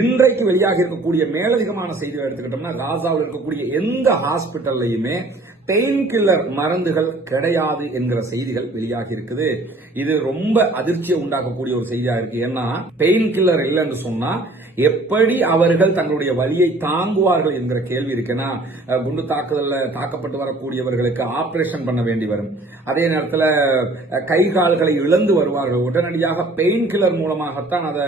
இன்றைக்கு வெளியாக இருக்கக்கூடிய மேலதிகமான செய்திகள் எடுத்துக்கிட்டோம்னா காசாவில் இருக்கக்கூடிய எந்த ஹாஸ்பிட்டல்லையுமே பெயின் கில்லர் மருந்துகள் கிடையாது என்கிற செய்திகள் வெளியாகி இருக்குது. இது ரொம்ப அதிர்ச்சியை உண்டாக்கக்கூடிய ஒரு செய்தியா இருக்கு. ஏன்னா பெயின் கில்லர் இல்லைன்னு சொன்னா எப்படி அவர்கள் தங்களுடைய வலியை தாங்குவார்கள் என்கிற கேள்வி இருக்குன்னா குண்டு தாக்குதலில் தாக்கப்பட்டு வரக்கூடியவர்களுக்கு ஆபரேஷன் பண்ண வேண்டி வரும். அதே நேரத்தில் கை கால்களை இழந்து வருவார்கள். உடனடியாக பெயின் கில்லர் மூலமாகத்தான் அதை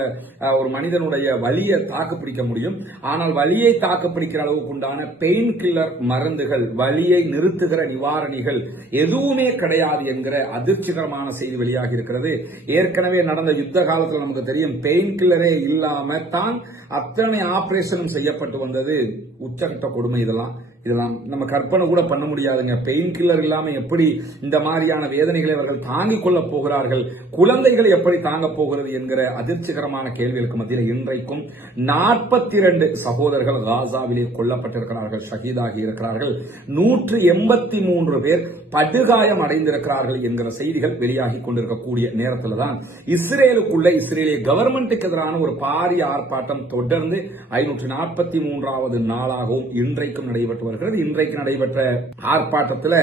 ஒரு மனிதனுடைய வலியை தாக்கு பிடிக்க முடியும். ஆனால் வலியை தாக்கு பிடிக்கிற அளவுக்கு உண்டான பெயின் கில்லர் மருந்துகள் வலியை நிறுத்துகிற நிவாரணிகள் எதுவுமே கிடையாது என்கிற அதிர்ச்சிகரமான செய்தி வெளியாகி இருக்கிறது. ஏற்கனவே நடந்த யுத்த காலத்தில் நமக்கு தெரியும் பெயின் கில்லரே இல்லாம தான் அத்தனை ஆபரேஷனும் செய்யப்பட்டு வந்தது உச்சகட்ட கொடுமை இதெல்லாம். இதெல்லாம் நம்ம கற்பனை கூட பண்ண முடியாதுங்க. பெயின் கில்லர் இல்லாமல் எப்படி இந்த மாதிரியான வேதனைகளை அவர்கள் தாங்கிக் கொள்ளப் போகிறார்கள்? குழந்தைகள் எப்படி தாங்க போகிறது என்கிற அதிர்ச்சிகரமான கேள்விகளுக்கு மத்தியில் இன்றைக்கும் நாற்பத்தி இரண்டு சகோதரர்கள் காசாவிலே கொல்லப்பட்டிருக்கிறார்கள் ஷஹீதாகி இருக்கிறார்கள். நூற்று எண்பத்தி மூன்று பேர் படுகாயம் அடைந்திருக்கிறார்கள் என்கிற செய்திகள் வெளியாகி கொண்டிருக்கக்கூடிய நேரத்தில் தான் இஸ்ரேலுக்குள்ள இஸ்ரேலிய கவர்மெண்ட்டுக்கு எதிரான ஒரு பாரிய ஆர்ப்பாட்டம் தொடர்ந்து ஐநூற்று நாற்பத்தி மூன்றாவது நாளாகவும் இன்றைக்கும் நடைபெற்று வருகிறது இன்றைக்கு நடைபெற்ற ஆர்ப்பாட்டத்தில்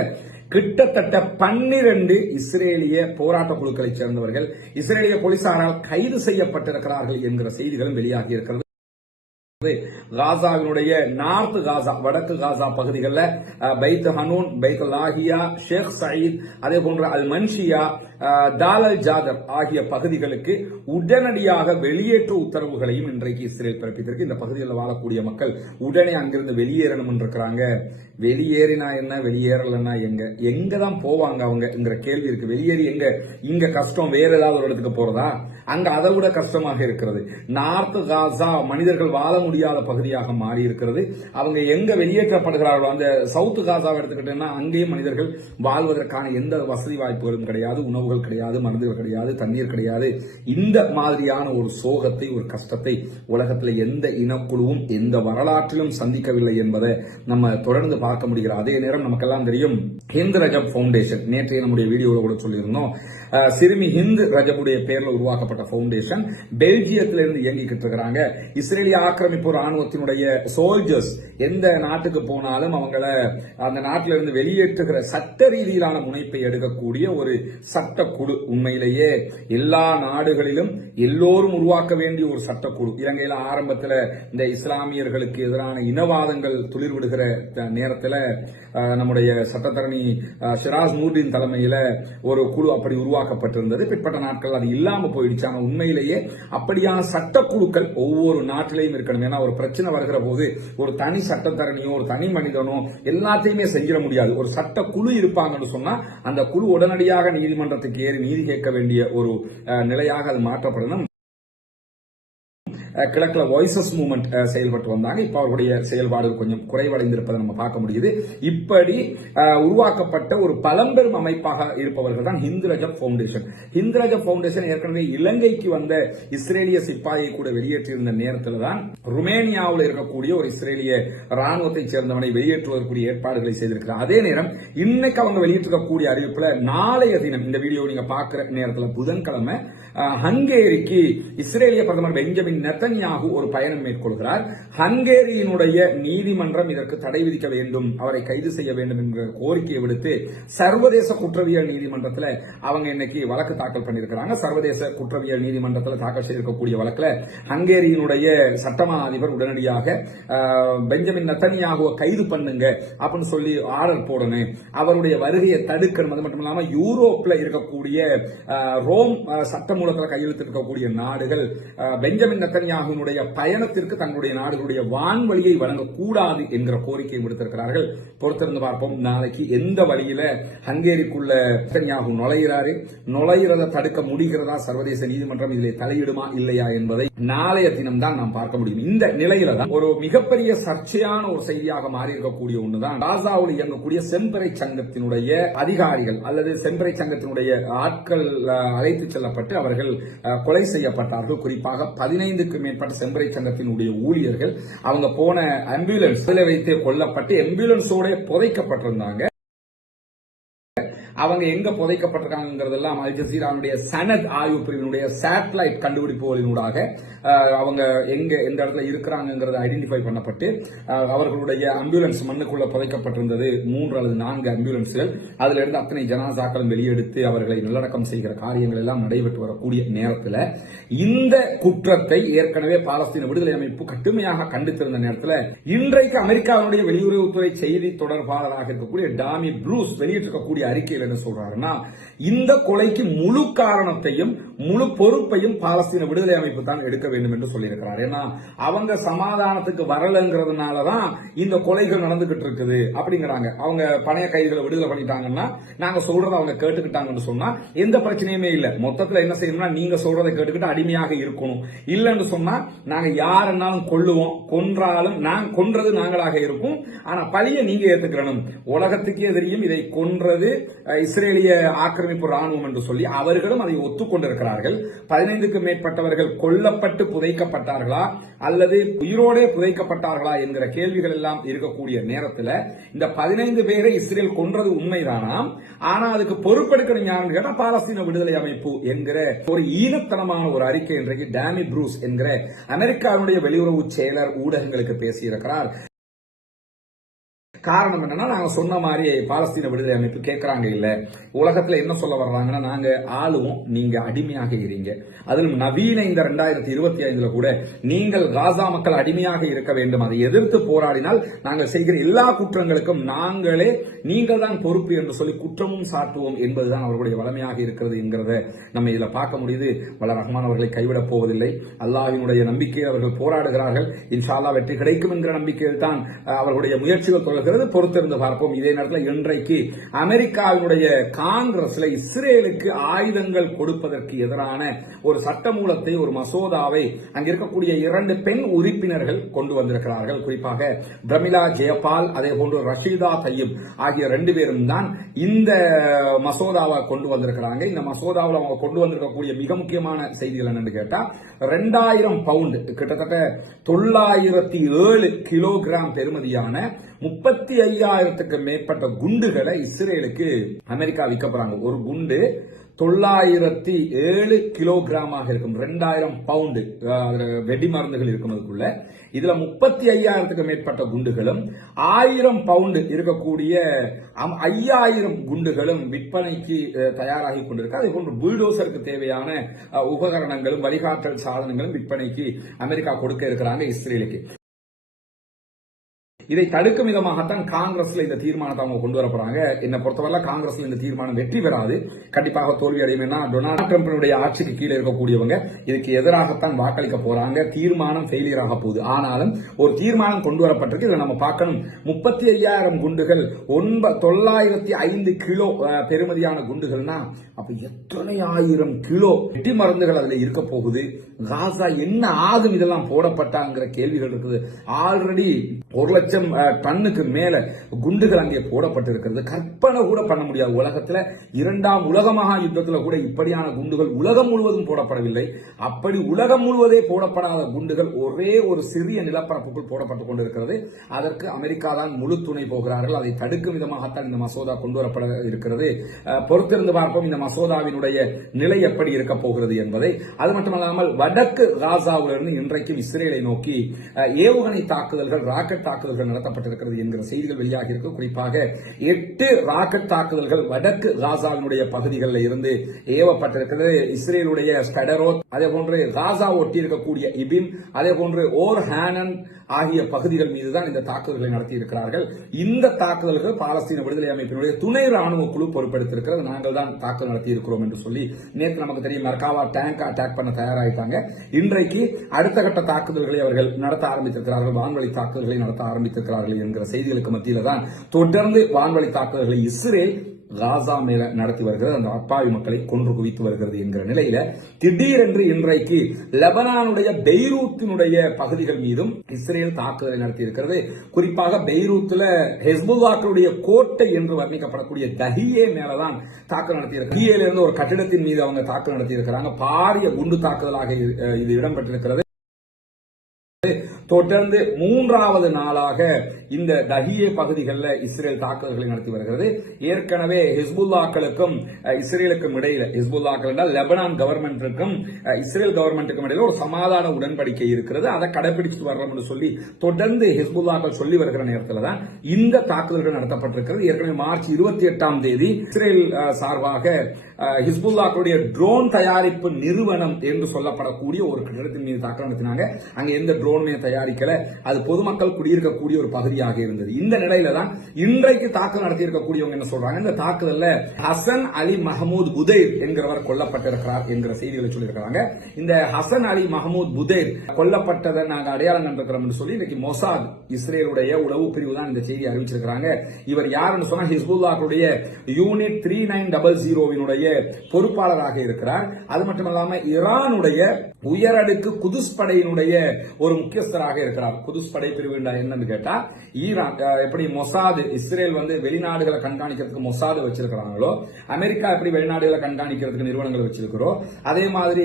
கிட்டத்தட்ட பன்னிரண்டு இஸ்ரேலிய போராட்ட குழுக்களைச் சேர்ந்தவர்கள் இஸ்ரேலிய போலீசாரால் கைது செய்யப்பட்டிருக்கிறார்கள் என்கிற செய்திகளும் வெளியாகி இருக்கிறது. காசாவினுடைய நார்த் காசா வடக்கு காசா பகுதிகளில் பைத் ஹனூன் பைத் லாஹியா ஷேக் சயீத் அதே போன்ற அல் மன்ஷியா தாலல் ஜாதர் ஆகிய பகுதிகளுக்கு உடனடியாக வெளியேற்று உத்தரவுகளையும் இன்றைக்கு இஸ்ரேல் பிறப்பித்திருக்கு. இந்த பகுதிகளில் வாழக்கூடிய மக்கள் உடனே அங்கிருந்து வெளியேறணும் இருக்கிறாங்க வெளியேறினா என்ன? வெளியேறலன்னா எங்க? எங்க தான் போவாங்க அவங்கங்கிற கேள்வி இருக்கு. வெளியேறி எங்க? இங்க கஷ்டம் வேற ஏதாவது ஒரு இடத்துக்கு போறதா? அங்க அதை விட கஷ்டமாக இருக்கிறது. நார்த் காசா மனிதர்கள் வாழ முடியாத பகுதியாக மாறி இருக்கிறது. அவங்க எங்க வெளியேற்றப்படுகிறார்களோ அந்த சவுத் காசாவை எடுத்துக்கிட்டேன்னா அங்கேயும் மனிதர்கள் வாழ்வதற்கான எந்த வசதி வாய்ப்புகளும் கிடையாது உணவுகள் கிடையாது மருந்துகள் கிடையாது தண்ணீர் கிடையாது. இந்த மாதிரியான ஒரு சோகத்தை ஒரு கஷ்டத்தை உலகத்தில் எந்த இனக்குழுவும் எந்த வரலாற்றிலும் சந்திக்கவில்லை என்பதை நம்ம தொடர்ந்து பார்க்க முடிகிறது. அதே நேரம் நமக்கெல்லாம் தெரியும். Hind Rajab Foundation. நேற்றைய நம்முடைய வீடியோவில் கூட சொல்லியிருந்தோம். சிறுமி ஹிந்த் ரஜபுடைய பேர்ல உருவாக்கப்பட்ட ஃபவுண்டேஷன் பெல்ஜியத்திலிருந்து இயங்கிக்கிட்டு இருக்கிறாங்க. இஸ்ரேலிய ஆக்கிரமிப்பு ராணுவத்தினுடைய சோல்ஜர்ஸ் எந்த நாட்டுக்கு போனாலும் அவங்கள அந்த நாட்டில இருந்து வெளியேற்றுகிற சட்ட ரீதியிலான முனைப்பை எடுக்கக்கூடிய ஒரு சட்டக்குழு உண்மையிலேயே எல்லா நாடுகளிலும் எல்லோரும் உருவாக்க வேண்டிய ஒரு சட்டக்குழு. இலங்கையில் ஆரம்பத்தில் இந்த இஸ்லாமியர்களுக்கு எதிரான இனவாதங்கள் துளிர்விடுகிற விடுகிற நேரத்துல நம்முடைய சட்டத்தரணி ஷிராஸ் நூர்டின் தலைமையில ஒரு குழு அப்படி உருவாக்க உருவாக்கப்பட்டிருந்தது. பிற்பட்ட நாட்கள் அது இல்லாம போயிடுச்சு. ஆனா உண்மையிலேயே அப்படியான சட்டக்குழுக்கள் ஒவ்வொரு நாட்டிலையும் இருக்கணும். ஏன்னா ஒரு பிரச்சனை வருகிற போது ஒரு தனி சட்டத்தரணியோ ஒரு தனி மனிதனோ எல்லாத்தையுமே செஞ்சிட முடியாது. ஒரு சட்ட குழு இருப்பாங்கன்னு சொன்னா அந்த குழு உடனடியாக நீதிமன்றத்துக்கு ஏறி நீதி கேட்க வேண்டிய ஒரு நிலையாக அது மாற்றப்படணும். கிழக்கில் வாய்ஸஸ் மூமெண்ட் செயல்பட்டு வந்தாங்க. இப்போ அவருடைய செயல்பாடுகள் கொஞ்சம் குறைவடைந்திருப்பதை நம்ம பார்க்க முடியுது. இப்படி உருவாக்கப்பட்ட ஒரு பழம்பெரும் அமைப்பாக இருப்பவர்கள் தான் Hind Rajab Foundation Hind Foundation ஏற்கனவே இலங்கைக்கு வந்த இஸ்ரேலிய சிப்பாயை கூட வெளியேற்றியிருந்த நேரத்தில் தான் ருமேனியாவில் இருக்கக்கூடிய ஒரு இஸ்ரேலிய ராணுவத்தை சேர்ந்தவனை வெளியேற்றுவதற்குரிய ஏற்பாடுகளை செய்திருக்கிறார். அதே நேரம் இன்னைக்கு அவங்க வெளியிட்டிருக்கக்கூடிய அறிவிப்பில் நாளைய தினம் இந்த வீடியோ நீங்க பார்க்குற நேரத்தில் புதன்கிழமை ஹங்கேரிக்கு இஸ்ரேலிய பிரதமர் பெஞ்சமின் நெத்தன்யாகு ஒரு பயணம் மேற்கொள்கிறார். ஹங்கேரியினுடைய நீதிமன்றம் இதற்கு தடை விதிக்க வேண்டும் அவரை கைது செய்ய வேண்டும் என்கிற கோரிக்கையை விடுத்து சர்வதேச குற்றவியல் நீதிமன்றத்தில் அவங்க இன்னைக்கு வழக்கு தாக்கல் பண்ணியிருக்கிறாங்க. சர்வதேச குற்றவியல் நீதிமன்றத்தில் தாக்கல் செய்திருக்கக்கூடிய வழக்கில் ஹங்கேரியினுடைய சட்டமா அதிபர் உடனடியாக பெஞ்சமின் நத்தனியாகுவை கைது பண்ணுங்க அப்படின்னு சொல்லி ஆர்டர் போடணும். அவருடைய வருகையை தடுக்கணும். அது மட்டும் இல்லாமல் யூரோப்ல இருக்கக்கூடிய ரோம் சட்டமூலத்தில் கையெழுத்து இருக்கக்கூடிய நாடுகள் பெஞ்சமின் பெஞ்சமின் நத்தன்யாகுனுடைய பயணத்திற்கு தங்களுடைய நாடுகளுடைய வான்வழியை வழங்கக்கூடாது என்கிற கோரிக்கை விடுத்திருக்கிறார்கள். பொறுத்திருந்து பார்ப்போம். நாளைக்கு எந்த வழியில ஹங்கேரிக்குள்ள நெத்தன்யாகு நுழைகிறாரு நுழைகிறத தடுக்க முடிகிறதா சர்வதேச நீதிமன்றம் இதில் தலையிடுமா இல்லையா என்பதை நாளைய தினம் தான் நாம் பார்க்க முடியும். இந்த நிலையில தான் ஒரு மிகப்பெரிய சர்ச்சையான ஒரு செய்தியாக மாறி இருக்கக்கூடிய ஒண்ணுதான். காசாவில் இயங்கக்கூடிய செம்பறை சங்கத்தினுடைய அதிகாரிகள் அல்லது செம்பறை சங்கத்தினுடைய ஆட்கள் அழைத்து அழைத்துச் செல்லப்பட்டு அவர்கள் கொலை செய்யப்பட்டார்கள். குறிப்பாக பதினைந்துக்கு மேற்பட்ட செம்பரை சங்கத்தினுடைய ஊழியர்கள் அவங்க போன ஆம்புலன்ஸ் வைத்து கொல்லப்பட்டு ஆம்புலன்ஸோட புதைக்கப்பட்டிருந்தாங்க. அவங்க எங்க புதைக்கப்பட்டிருக்காங்கிறதெல்லாம் அல் ஜசீராவுடைய சனத் ஆய்வு பிரிவினுடைய சேட்டலைட் கண்டுபிடிப்புகளினூடாக அவங்க எங்க எந்த இடத்துல இருக்கிறாங்கிறத ஐடென்டிஃபை பண்ணப்பட்டு அவர்களுடைய அம்புலன்ஸ் மண்ணுக்குள்ள புதைக்கப்பட்டிருந்தது. மூன்று அல்லது நான்கு அம்புலன்ஸ்கள் அதுல இருந்து அத்தனை ஜனாசாக்களும் வெளியெடுத்து அவர்களை நல்லடக்கம் செய்கிற காரியங்கள் எல்லாம் நடைபெற்று வரக்கூடிய நேரத்தில் இந்த குற்றத்தை ஏற்கனவே பாலஸ்தீன விடுதலை அமைப்பு கடுமையாக கண்டித்திருந்த நேரத்தில் இன்றைக்கு அமெரிக்காவினுடைய வெளியுறவுத்துறை செய்தி தொடர்பாளராக இருக்கக்கூடிய டாமி ப்ரூஸ் வெளியிட்டிருக்கக்கூடிய அறிக்கையில் என்ன சொல்றாருன்னா இந்த கொலைக்கு முழு காரணத்தையும் முழு பொறுப்பையும் பாலஸ்தீன விடுதலை அமைப்பு தான் எடுக்க வேண்டும் என்று சொல்லியிருக்கிறார். ஏன்னா அவங்க சமாதானத்துக்கு வரலங்கிறதுனால தான் இந்த கொலைகள் நடந்துகிட்டு இருக்குது அப்படிங்கிறாங்க. அவங்க பணைய கைதிகளை விடுதலை பண்ணிட்டாங்கன்னா நாங்க சொல்றதை அவங்க கேட்டுக்கிட்டாங்கன்னு சொன்னா எந்த பிரச்சனையுமே இல்லை. மொத்தத்துல என்ன செய்யணும்னா நீங்க சொல்றதை கேட்டுக்கிட்டு அடிமையாக இருக்கணும். இல்லைன்னு சொன்னா நாங்க யாருன்னாலும் கொள்ளுவோம் கொன்றாலும் நான் கொன்றது நாங்களாக இருக்கும். ஆனா பழிய நீங்க ஏத்துக்கிறணும். உலகத்துக்கே தெரியும் இதை கொன்றது இஸ்ரேலிய ஆக்கிரமிப்பு ராணுவம் என்று சொல்லி அவர்களும் அதை இருக்கிறார்கள் பதினைந்துக்கு மேற்பட்டவர்கள் கொல்லப்பட்டு புதைக்கப்பட்டார்களா? அல்லது உயிரோடே புதைக்கப்பட்டார்களா என்கிற கேள்விகள் எல்லாம் இருக்கக்கூடிய நேரத்தில் இந்த பதினைந்து பேரை இஸ்ரேல் கொன்றது உண்மைதானாம் ஆனா அதுக்கு பொறுப்பெடுக்கணும் யாருன்னு கேட்டா பாலஸ்தீன விடுதலை அமைப்பு என்கிற ஒரு ஈனத்தனமான ஒரு அறிக்கை இன்றைக்கு டேமி ப்ரூஸ் என்கிற அமெரிக்காவுடைய வெளியுறவு செயலர் ஊடகங்களுக்கு பேசியிருக்கிறார். காரணம் என்னன்னா நாங்க சொன்ன மாதிரி பாலஸ்தீன விடுதலை அமைப்பு கேட்கறாங்க இல்ல? உலகத்துல என்ன சொல்ல வர்றாங்கன்னா நாங்க ஆளுவோம் நீங்க அடிமையாக இருங்க. அதிலும் நவீன இந்த ரெண்டாயிரத்தி இருபத்தி ஐந்துல கூட நீங்கள் காசா மக்கள் அடிமையாக இருக்க வேண்டும். அதை எதிர்த்து போராடினால் நாங்கள் செய்கிற எல்லா குற்றங்களுக்கும் நாங்களே நீங்கள் தான் பொறுப்பு என்று சொல்லி குற்றமும் சாட்டுவோம் என்பதுதான் அவர்களுடைய வளமையாக இருக்கிறது என்கிறத நம்ம இதுல பார்க்க முடியுது. வள ரஹ்மான் அவர்களை கைவிடப் போவதில்லை. அல்லாவினுடைய நம்பிக்கையில் அவர்கள் போராடுகிறார்கள். இன்ஷால்லா வெற்றி கிடைக்கும் என்கிற நம்பிக்கையில் தான் அவர்களுடைய முயற்சிகள் தொடர்கிறது. பொறுத்திருந்து பார்ப்போம். இதே நேரத்தில் இன்றைக்கு அமெரிக்காவினுடைய காங்கிரஸ்ல இஸ்ரேலுக்கு ஆயுதங்கள் கொடுப்பதற்கு எதிரான ஒரு சட்டமூலத்தை ஒரு மசோதாவை அங்க இருக்கக்கூடிய இரண்டு பெண் உறுப்பினர்கள் கொண்டு வந்திருக்கிறார்கள். குறிப்பாக பிரமிளா ஜெயபால் அதே போன்று ரஷீதா தையீப் ஆகிய ரெண்டு பேரும் தான் இந்த மசோதாவை கொண்டு வந்திருக்கிறாங்க. இந்த மசோதாவில் அவங்க கொண்டு வந்திருக்கக்கூடிய மிக முக்கியமான செய்திகள் என்னன்னு கேட்டா ரெண்டாயிரம் பவுண்டு கிட்டத்தட்ட தொள்ளாயிரத்தி ஏழு கிலோகிராம் பெறுமதியான முப்பத்தி ஐயாயிரத்துக்கு மேற்பட்ட குண்டுகளை இஸ்ரேலுக்கு அமெரிக்கா விற்க போறாங்க. ஒரு குண்டு தொள்ளாயிரத்தி ஏழு கிலோகிராமாக இருக்கும். ரெண்டாயிரம் பவுண்டு வெடி மருந்துகள் இருக்கும் அதுக்குள்ள. இதுல முப்பத்தி ஐயாயிரத்துக்கு மேற்பட்ட குண்டுகளும் ஆயிரம் பவுண்டு இருக்கக்கூடிய அம்- ஐயாயிரம் குண்டுகளும் விற்பனைக்கு தயாராகி கொண்டிருக்கு. அதே போன்று புல்டோசருக்கு தேவையான உபகரணங்களும் வழிகாட்டல் சாதனங்களும் விற்பனைக்கு அமெரிக்கா கொடுக்க இருக்கிறாங்க இஸ்ரேலுக்கு. இதை தடுக்கும் விதமாகத்தான் காங்கிரஸ்ல இந்த தீர்மானத்தை அவங்க கொண்டு வர போறாங்க என்னை பொறுத்தவரை காங்கிரஸ்ல இந்த தீர்மானம் வெற்றி பெறாது. கண்டிப்பாக தோல்வி அடையும் ஏன்னா டொனால்ட் ட்ரம்பினுடைய ஆட்சிக்கு கீழே இருக்கக்கூடியவங்க இதுக்கு எதிராகத்தான் வாக்களிக்க போறாங்க. தீர்மானம் ஃபெயிலியர் ஆக போகுது. ஆனாலும் ஒரு தீர்மானம் கொண்டு வரப்பட்டிருக்கு. இதை நம்ம பார்க்கணும். முப்பத்தி ஐயாயிரம் குண்டுகள் ஒன்ப தொள்ளாயிரத்தி ஐந்து கிலோ பெருமதியான பெறுமதியான குண்டுகள்னா அப்ப எத்தனை ஆயிரம் கிலோ வெட்டி மருந்துகள் அதுல இருக்க போகுது? காசா என்ன ஆகும் இதெல்லாம் போடப்பட்டாங்கிற கேள்விகள் இருக்குது. ஆல்ரெடி ஒரு லட்சம் அஹ், டன்னுக்கு மேல குண்டுகள் அங்கே போடப்பட்டிருக்கிறது. கற்பனை கூட பண்ண முடியாது. உலகத்துல இரண்டாம் உலகமகா யுத்தத்தில் கூட இப்படியான குண்டுகள் உலகம் முழுவதும் போடப்படவில்லை. அப்படி உலகம் முழுவதே போடப்படாத குண்டுகள் ஒரே ஒரு சிறிய நிலப்பரப்புக்குள் போடப்பட்டுக் கொண்டிருக்கிறது. அதற்கு அமெரிக்கா தான் முழு துணை போகிறார்கள். அதை தடுக்கும் விதமாகத்தான் இந்த மசோதா கொண்டு வரப்பட இருக்கிறது. பொறுத்திருந்து பார்ப்போம் இந்த மசோதாவினுடைய நிலை எப்படி இருக்க போகிறது என்பதை. அது மட்டுமல்லாமல் வடக்கு காசாவிலிருந்து இன்றைக்கும் இஸ்ரேலை நோக்கி ஏவுகணை தாக்குதல்கள் ராக்கெட் தாக்குதல்கள் நடத்தப்பட்டிருக்கிறது என்கிற செய்திகள் வெளியாகி இருக்கு. குறிப்பாக எட்டு ராக்கெட் தாக்குதல்கள் வடக்கு காசாவினுடைய பகுதிகளில் இருந்து ஏவப்பட்டிருக்கிறது. இஸ்ரேலுடைய ஸ்கடரோத் அதே போன்று காசா ஒட்டி இருக்கக்கூடிய இபின் அதே போன்று ஓர் ஹேனன் ஆகிய பகுதிகள் மீதுதான் இந்த தாக்குதல்களை நடத்தியிருக்கிறார்கள். இந்த தாக்குதல்கள் பாலஸ்தீன விடுதலை அமைப்பினுடைய துணை ராணுவ குழு பொறுப்பெடுத்திருக்கிறது நாங்கள் தான் தாக்குதல் நடத்தியிருக்கிறோம் என்று சொல்லி நேற்று நமக்கு தெரியும் மர்காவா டேங்க் அட்டாக் பண்ண தயாராகிட்டாங்க இன்றைக்கு அடுத்த கட்ட தாக்குதல்களை அவர்கள் நடத்த ஆரம்பித்திருக்கிறார்கள். வான்வழி தாக்குதல்களை நடத்த ஆரம்பித்திருக்கிறார்கள் என்கிற செய்திகளுக்கு மத்தியில் தான் தொடர்ந்து வான்வழி தாக்குதல்களை இஸ்ரேல் காசா மேல நடத்தி வருகிறது அந்த அப்பாவி மக்களை கொன்று குவித்து வருகிறது என்கிற நிலையில திடீரென்று இன்றைக்கு லெபனானுடைய பெய்ரூத்தினுடைய பகுதிகள் மீதும் இஸ்ரேல் தாக்குதலை நடத்தி இருக்கிறது. குறிப்பாக பெய்ரூத்துல ஹெஸ்புல்லாக்களுடைய கோட்டை என்று வர்ணிக்கப்படக்கூடிய தஹியே மேலதான் தாக்குதல் நடத்தி தஹியில இருந்து ஒரு கட்டிடத்தின் மீது அவங்க தாக்குதல் நடத்தி இருக்கிறாங்க. பாரிய குண்டு தாக்குதலாக இது இடம்பெற்றிருக்கிறது. தொடர்ந்து மூன்றாவது நாளாக இந்த தஹியே பகுதிகளில் இஸ்ரேல் தாக்குதல்களை நடத்தி வருகிறது. ஏற்கனவே ஹிஸ்புல்லாக்களுக்கும் இஸ்ரேலுக்கும் இடையில ஹிஸ்புல்லாக்கள் என்றால் லெபனான் கவர்மெண்ட்டுக்கும் இஸ்ரேல் கவர்மெண்ட்டுக்கும் இடையில ஒரு சமாதான உடன்படிக்கை இருக்கிறது. அதை கடைபிடிச்சு வரணும்னு சொல்லி தொடர்ந்து ஹிஸ்புல்லாக்கள் சொல்லி வருகிற நேரத்தில் தான் இந்த தாக்குதல்கள் நடத்தப்பட்டிருக்கிறது. ஏற்கனவே மார்ச் இருபத்தி எட்டாம் தேதி இஸ்ரேல் சார்பாக ஹிஸ்புல்லாக்களுடைய ட்ரோன் தயாரிப்பு நிறுவனம் என்று சொல்லப்படக்கூடிய ஒரு கட்டிடத்தின் மீது தாக்குதல் நடத்தினாங்க. அங்க எந்த ட்ரோனுமே தயாரிக்கல. அது பொதுமக்கள் குடியிருக்கக்கூடிய ஒரு பகுதியாக இருந்தது. இந்த நிலையில தான் இன்றைக்கு தாக்குதல் நடத்தி இருக்கக்கூடியவங்க என்ன சொல்றாங்க? இந்த தாக்குதல்ல ஹசன் அலி மஹமூத் புதைர் என்கிறவர் கொல்லப்பட்டிருக்கிறார் என்கிற செய்திகளை சொல்லியிருக்கிறாங்க. இந்த ஹசன் அலி மஹமூத் புதைர் கொல்லப்பட்டதை நாங்க அடையாளம் கண்டிருக்கிறோம் சொல்லி இன்னைக்கு மொசாத் இஸ்ரேலுடைய உளவு பிரிவு தான் இந்த செய்தி அறிவிச்சிருக்கிறாங்க. இவர் யாருன்னு சொன்னா ஹிஸ்புல்லாஹுடைய யூனிட் த்ரீ நைன் டபுள் ஜீரோவினுடைய பொறுப்பாளராக இருக்கிறார். அது மட்டுமல்லாம ஈரானுடைய உயரடுக்கு குதுஸ் படையினுடைய ஒரு முக்கியஸ்தராக இருக்கிறார். குதுஸ் படை பிரிவு என்னன்னு கேட்டா ஈரான் எப்படி மொசாது இஸ்ரேல் வந்து வெளிநாடுகளை கண்காணிக்கிறதுக்கு மொசாது வச்சிருக்கிறாங்களோ அமெரிக்கா எப்படி வெளிநாடுகளை கண்காணிக்கிறதுக்கு நிறுவனங்கள் வச்சிருக்கிறோம் அதே மாதிரி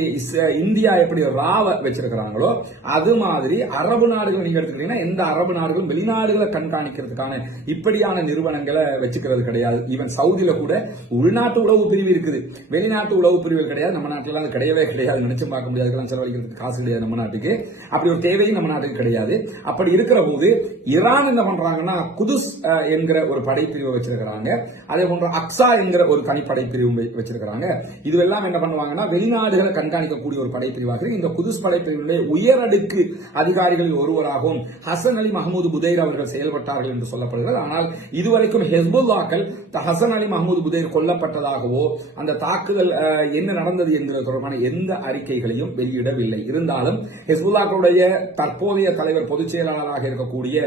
இந்தியா எப்படி ராவ வச்சிருக்கிறாங்களோ அது மாதிரி அரபு நாடுகள் நீங்க எடுத்துக்கிட்டீங்கன்னா எந்த அரபு நாடுகளும் வெளிநாடுகளை கண்காணிக்கிறதுக்கான இப்படியான நிறுவனங்களை வச்சுக்கிறது கிடையாது. ஈவன் சவுதியில கூட உள்நாட்டு உளவு பிரிவு இருக்குது. வெளிநாட்டு உளவு பிரிவுகள் கிடையாது. நம்ம நாட்டில் அது கிடையவே கிடையாது. நினைச்சும் பார்க்க முடியாது. செலவழிக்கிறதுக்கு காசு கிடையாது நம்ம நாட்டுக்கு. அப்படி ஒரு தேவையும் நம்ம நாட்டுக்கு கிடையாது. அப்படி இருக்கிற போது ஈரான் என்ன பண்றாங்கன்னா குதுஸ் என்கிற ஒரு படைப்பிரிவை வச்சிருக்கிறாங்க. அதே போன்ற அக்ஸா என்கிற ஒரு தனிப்படைப்பிரிவு வச்சிருக்கிறாங்க. இதுவெல்லாம் என்ன பண்ணுவாங்கன்னா வெளிநாடுகளை கண்காணிக்கக்கூடிய ஒரு படைப்பிரிவாக இந்த குதுஸ் படைப்பிரிவுடைய உயரடுக்கு அதிகாரிகளில் ஒருவராகவும் ஹசன் அலி மஹமூது புதைர் அவர்கள் செயல்பட்டார்கள் என்று சொல்லப்படுகிறது. ஆனால் இதுவரைக்கும் ஹெஸ்புல்லாக்கள் ஹசன் அலி மஹமூது புதைர் கொல்லப்பட்டதாகவோ அந்த தாக்குதல் என்ன நடந்தது என்கிற தொடர்பான எந்த அறிக்கைகளையும் வெளியிடவில்லை. இருந்தாலும் ஹெஸ்புல்லாக்களுடைய தற்போதைய தலைவர் பொதுச் செயலாளராக இருக்கக்கூடிய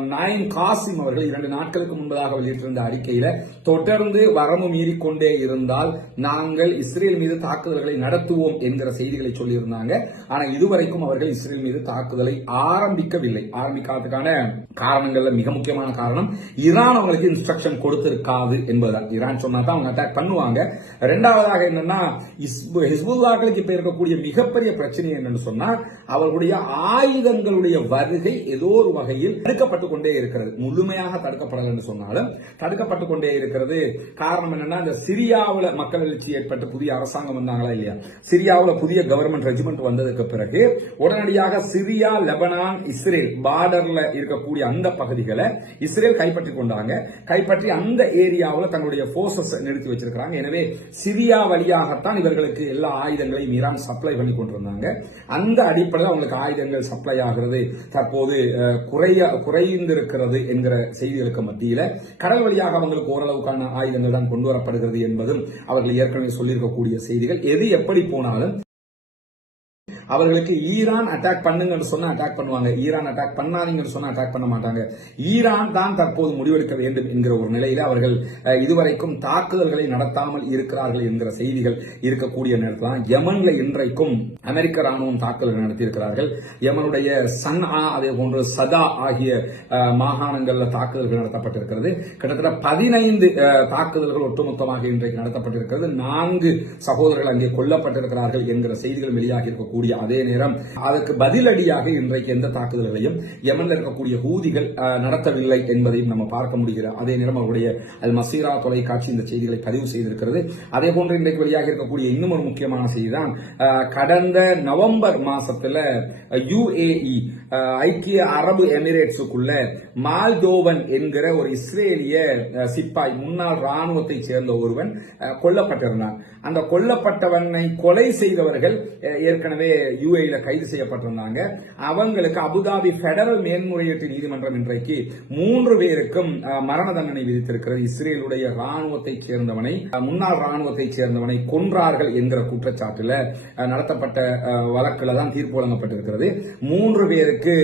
நாயிம் காசிம் அவர்கள் இரண்டு நாட்களுக்கு முன்பதாக வெளியிட்டிருந்த அறிக்கையில தொடர்ந்து வரம்பு மீறிக்கொண்டே இருந்தால் நாங்கள் இஸ்ரேல் மீது தாக்குதல்களை நடத்துவோம் என்கிற செய்திகளை சொல்லியிருந்தாங்க. ஆனா இதுவரைக்கும் அவர்கள் இஸ்ரேல் மீது தாக்குதலை ஆரம்பிக்கவில்லை. ஆரம்பிக்காததுக்கான காரணங்கள்ல மிக முக்கியமான காரணம் ஈரான் அவங்களுக்கு இன்ஸ்ட்ரக்ஷன் கொடுத்திருக்காது என்பதுதான். ஈரான் சொன்னா தான் அவங்க அட்டாக் பண்ணுவாங்க. ரெண்டாவதாக என்னன்னா இஸ்பு- ஹிஸ்புல்லாக்களுக்கு இப்ப இருக்கக்கூடிய மிகப்பெரிய பிரச்சனை என்னன்னு சொன்னா அவர்களுடைய ஆயுதங்களுடைய வருகை ஏதோ ஒரு வகையில் தடுக்கப்பட்ட கொண்டே இருக்கிறது. முழுமையாக தடுக்கப்படலை என்று சொன்னாலும் தடுக்கப்பட்டு கொண்டே இருக்கிறது. காரணம் என்னன்னா இந்த சிரியாவில் மக்கள் எழுச்சி ஏற்பட்டு புதிய அரசாங்கம் வந்தாங்களா இல்லையா? சிரியாவில் புதிய கவர்மெண்ட் ரெஜிமெண்ட் வந்ததுக்கு பிறகு உடனடியாக சிரியா லெபனான் இஸ்ரேல் பார்டர்ல இருக்கக்கூடிய அந்த பகுதிகளை இஸ்ரேல் கைப்பற்றி கொண்டாங்க. கைப்பற்றி அந்த ஏரியாவில் தங்களுடைய போர்சஸ் நிறுத்தி வச்சிருக்கிறாங்க. எனவே சிரியா வழியாகத்தான் இவர்களுக்கு எல்லா ஆயுதங்களையும் ஈரான் சப்ளை பண்ணி கொண்டிருந்தாங்க. அந்த அடிப்படையில் அவங்களுக்கு ஆயுதங்கள் சப்ளை ஆகிறது. தற்போது குறைய குறை ஒளிந்திருக்கிறது என்கிற செய்திகளுக்கு மத்தியில கடல் வழியாக அவங்களுக்கு ஓரளவுக்கான ஆயுதங்கள் தான் கொண்டு வரப்படுகிறது என்பதும் அவர்கள் ஏற்கனவே சொல்லியிருக்கக்கூடிய செய்திகள். எது எப்படி போனாலும் அவர்களுக்கு ஈரான் அட்டாக் பண்ணுங்கன்னு சொன்னா அட்டாக் பண்ணுவாங்க. ஈரான் அட்டாக் பண்ணாதீங்கன்னு சொன்னா அட்டாக் பண்ண மாட்டாங்க. ஈரான் தான் தற்போது முடிவெடுக்க வேண்டும் என்கிற ஒரு நிலையில அவர்கள் இதுவரைக்கும் தாக்குதல்களை நடத்தாமல் இருக்கிறார்கள் என்கிற செய்திகள் இருக்கக்கூடிய நேரத்தில் தான் யமன்ல இன்றைக்கும் அமெரிக்க ராணுவம் தாக்குதல் நடத்தியிருக்கிறார்கள். யமனுடைய சன்ஆ அதே போன்று சதா ஆகிய அஹ், மாகாணங்கள்ல தாக்குதல்கள் நடத்தப்பட்டிருக்கிறது. கிட்டத்தட்ட பதினைந்து தாக்குதல்கள் ஒட்டுமொத்தமாக இன்றைக்கு நடத்தப்பட்டிருக்கிறது. நான்கு சகோதரர்கள் அங்கே கொல்லப்பட்டிருக்கிறார்கள் என்கிற செய்திகள் வெளியாகி இருக்கக்கூடிய அதே நேரம் அதற்கு பதிலடியாக இன்றைக்கு எந்த தாக்குதல்களையும் யமன்ல இருக்கக்கூடிய ஹூதிகள் நடத்தவில்லை என்பதையும் நம்ம பார்க்க முடிகிறது அதே நேரம் அவருடைய அல் மசீரா தொலைக்காட்சி இந்த செய்திகளை பதிவு செய்திருக்கிறது. அதே போன்று இன்றைக்கு வெளியாக இருக்கக்கூடிய இன்னும் ஒரு முக்கியமான செய்தி தான் கடந்த நவம்பர் மாசத்துல யுஏஇ ஐக்கிய அரபு எமிரேட்ஸுக்குள்ள மால்டோவன் என்கிற ஒரு இஸ்ரேலிய அஹ், சிப்பாய் முன்னாள் ராணுவத்தை சேர்ந்த ஒருவன் அஹ், கொல்லப்பட்டிருந்தான். அந்த கொல்லப்பட்டவனை கொலை செய்தவர்கள் ஏற்கனவே யுஏஇல கைது செய்யப்பட்டிருந்தாங்க. அவங்களுக்கு அபுதாபி பெடரல் மேன்முறையீட்டு நீதிமன்றம் இன்றைக்கு மூன்று பேருக்கும் மரண தண்டனை விதித்திருக்கிறது. இஸ்ரேலுடைய ராணுவத்தை சேர்ந்தவனை முன்னாள் ராணுவத்தை சேர்ந்தவனை கொன்றார்கள் என்கிற குற்றச்சாட்டுல நடத்தப்பட்ட அஹ், வழக்குல தான் தீர்ப்பு வழங்கப்பட்டிருக்கிறது. மூன்று பேருக்கு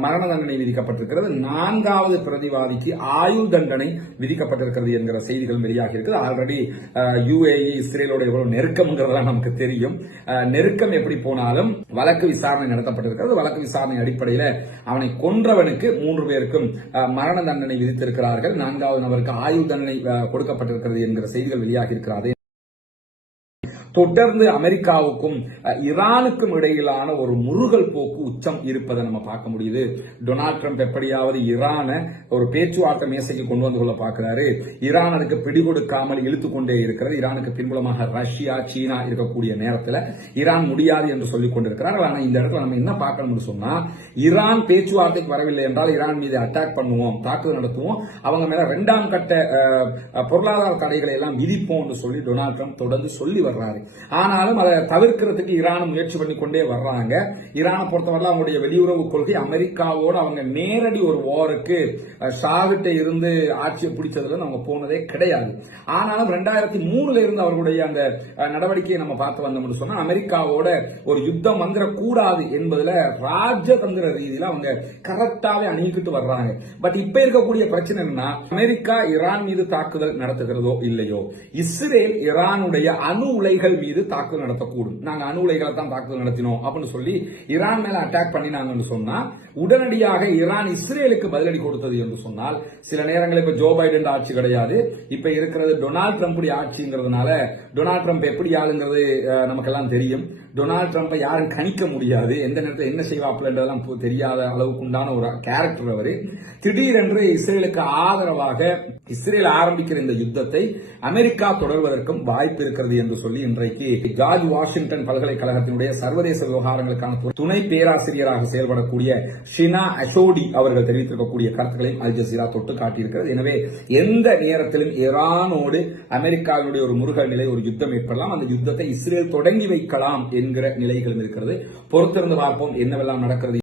மரண தண்டனை விதிக்கப்பட்டிருக்கிறது. நான்காவது பிரதிவாதிக்கு ஆயுள் தண்டனை விதிக்கப்பட்டிருக்கிறது என்கிற செய்திகள் வெளியாகி இருக்குது. ஆல்ரெடி யுஏஇ இஸ்ரேலோட எவ்வளவு நெருக்கம்ங்கிறதெல்லாம் நமக்கு தெரியும். நெருக்கம் எப்படி போனாலும் வழக்கு விசாரணை நடத்தப்பட்டிருக்கிறது. வழக்கு விசாரணை அடிப்படையில் அவனை கொன்றவனுக்கு மூன்று பேருக்கும் மரண தண்டனை விதித்திருக்கிறார்கள். நான்காவது நபருக்கு ஆயுள் தண்டனை கொடுக்கப்பட்டிருக்கிறது என்கிற செய்திகள் வெளியாகி இருக்கிறது. தொடர்ந்து அமெரிக்காவுக்கும் ஈரானுக்கும் இடையிலான ஒரு முருகல் போக்கு உச்சம் இருப்பதை நம்ம பார்க்க முடியுது. டொனால்ட் ட்ரம்ப் எப்படியாவது ஈரானை ஒரு பேச்சுவார்த்தை மேசைக்கு கொண்டு வந்து கொள்ள பார்க்கிறாரு. ஈரான் அதுக்கு பிடிகொடுக்காமல் இழுத்து கொண்டே இருக்கிறது. ஈரானுக்கு பின்புலமாக ரஷ்யா சீனா இருக்கக்கூடிய நேரத்தில் ஈரான் முடியாது என்று சொல்லிக் கொண்டிருக்கிறார். ஆனால் இந்த இடத்துல நம்ம என்ன பார்க்கணும்னு சொன்னா ஈரான் பேச்சுவார்த்தைக்கு வரவில்லை என்றால் ஈரான் மீது அட்டாக் பண்ணுவோம் தாக்குதல் நடத்துவோம் அவங்க மேல இரண்டாம் கட்ட பொருளாதார தடைகளை எல்லாம் விதிப்போம் என்று சொல்லி டொனால்ட் ட்ரம்ப் தொடர்ந்து சொல்லி வர்றாரு. ஆனாலும் அதை தவிர்க்கிறதுக்கு ஈரான் முயற்சி பண்ணி கொண்டே வர்றாங்க. ஈரானை பொறுத்தவரை அவங்களுடைய வெளியுறவு கொள்கை அமெரிக்காவோடு அவங்க நேரடி ஒரு வாருக்கு ஷாகிட்ட இருந்து ஆட்சியை பிடிச்சதுல அவங்க போனதே கிடையாது. ஆனாலும் ரெண்டாயிரத்தி மூணுல இருந்து அவர்களுடைய அந்த நடவடிக்கையை நம்ம பார்த்து வந்தோம்னு சொன்னா அமெரிக்காவோட ஒரு யுத்தம் வந்துடக்கூடாது என்பதுல ராஜதந்திர ரீதியில அவங்க கரெக்டாவே அணுகிக்கிட்டு வர்றாங்க. பட் இப்ப இருக்கக்கூடிய பிரச்சனை என்னன்னா அமெரிக்கா ஈரான் மீது தாக்குதல் நடத்துகிறதோ இல்லையோ இஸ்ரேல் ஈரானுடைய அணு உலைகள் மீது தாக்குதல் நடத்தக்கூடும். நாங்க அணு உலைகளை தான் தாக்குதல் நடத்தினோம் அப்படின்னு சொல்லி ஈரான் மேல அட்டாக் பண்ணினாங்கன்னு சொன்னா உடனடியாக ஈரான் இஸ்ரேலுக்கு பதிலடி கொடுத்தது என்று சொன்னால் சில நேரங்களில் இப்ப ஜோ பைடன் ஆட்சி கிடையாது. இப்ப இருக்கிறது டொனால்ட் ட்ரம்ப்புடைய ஆட்சிங்கிறதுனால டொனால்ட் ட்ரம்ப் எப்படி ஆளுங்கிறது நமக்கெல்லாம் தெரியும். டொனால்ட் ட்ரம்ப்பை யாரும் கணிக்க முடியாது. எந்த நேரத்தில் என்ன செய்வாப்புலன்றதெல்லாம் தெரியாத அளவுக்கு உண்டான ஒரு கேரக்டர் அவர். திடீரென்று இஸ்ரேலுக்கு ஆதரவாக இஸ்ரேல் ஆரம்பிக்கிற இந்த யுத்தத்தை அமெரிக்கா தொடர்வதற்கும் வாய்ப்பு இருக்கிறது என்று சொல்லி இன்றைக்கு ஜார்ஜ் வாஷிங்டன் பல்கலைக்கழகத்தினுடைய சர்வதேச விவகாரங்களுக்கான துணை பேராசிரியராக செயல்படக்கூடிய ஷினா அஷோடி அவர்கள் தெரிவித்திருக்கக்கூடிய கருத்துக்களையும் அல் ஜசீரா தொட்டு காட்டியிருக்கிறது. எனவே எந்த நேரத்திலும் ஈரானோடு அமெரிக்காவினுடைய ஒரு முருக நிலை ஒரு யுத்தம் ஏற்படலாம். அந்த யுத்தத்தை இஸ்ரேல் தொடங்கி வைக்கலாம் என்கிற நிலைகளும் இருக்கிறது. பொறுத்திருந்து பார்ப்போம் என்னவெல்லாம் நடக்கிறது